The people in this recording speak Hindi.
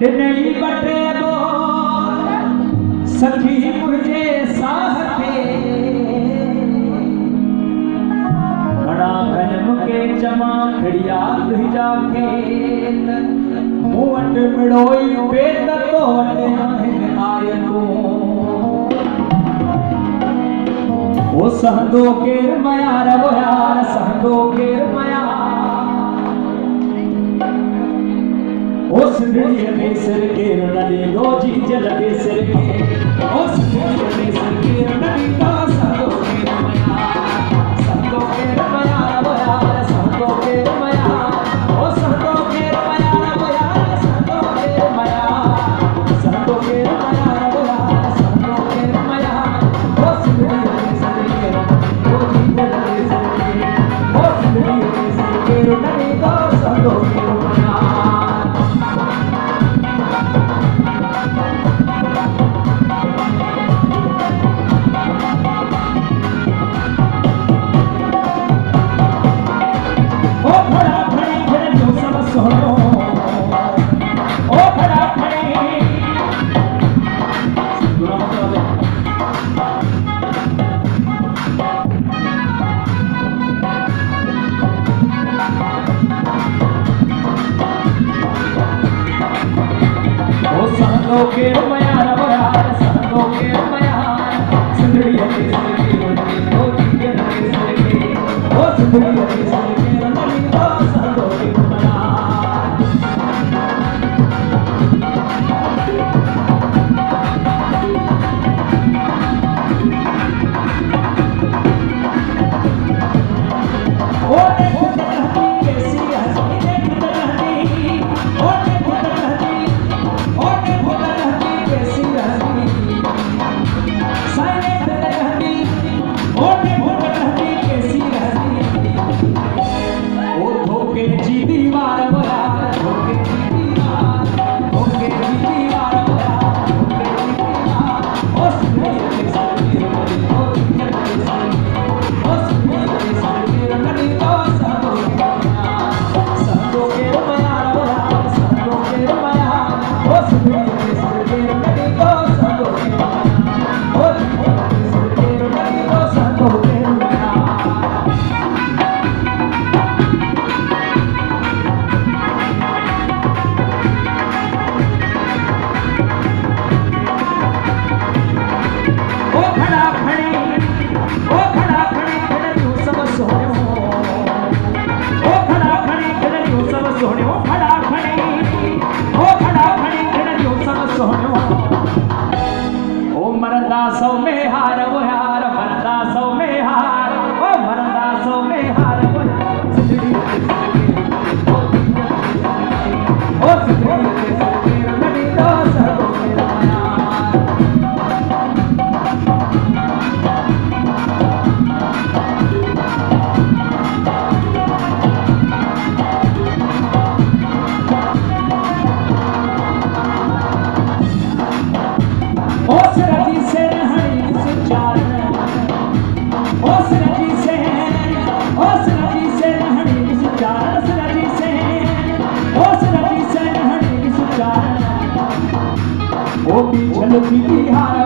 नहीं बटे वो सखी मुझे साहते बड़ा कलम के जमा खड़िया जाके मुंड मिड़ोई बेत तो आय तू वो सहदो के मया रवो यार सहदो के मया ओ सिंधड़ी के सिर के नदी रोजी जल के सिर के ओ सिंधड़ी के सिर के नदी का सहदो के मया सहदो के मया रवो यार सहदो के मया ओ सहदो के मया रवो यार सहदो के मया सहदो के मया रवो यार सहदो के मया ओ सिंधड़ी के सिर के रोजी जल के सिर के ओ सिंधड़ी के सिर के नदी का सहदो के मया सहदो के मया रवो यार सहदो के मया सिंधड़ी के सिर के रोजी जल के सिर के ओ सिंधड़ी के सिर के नदी का सहदो के मया ओ पीछल की हार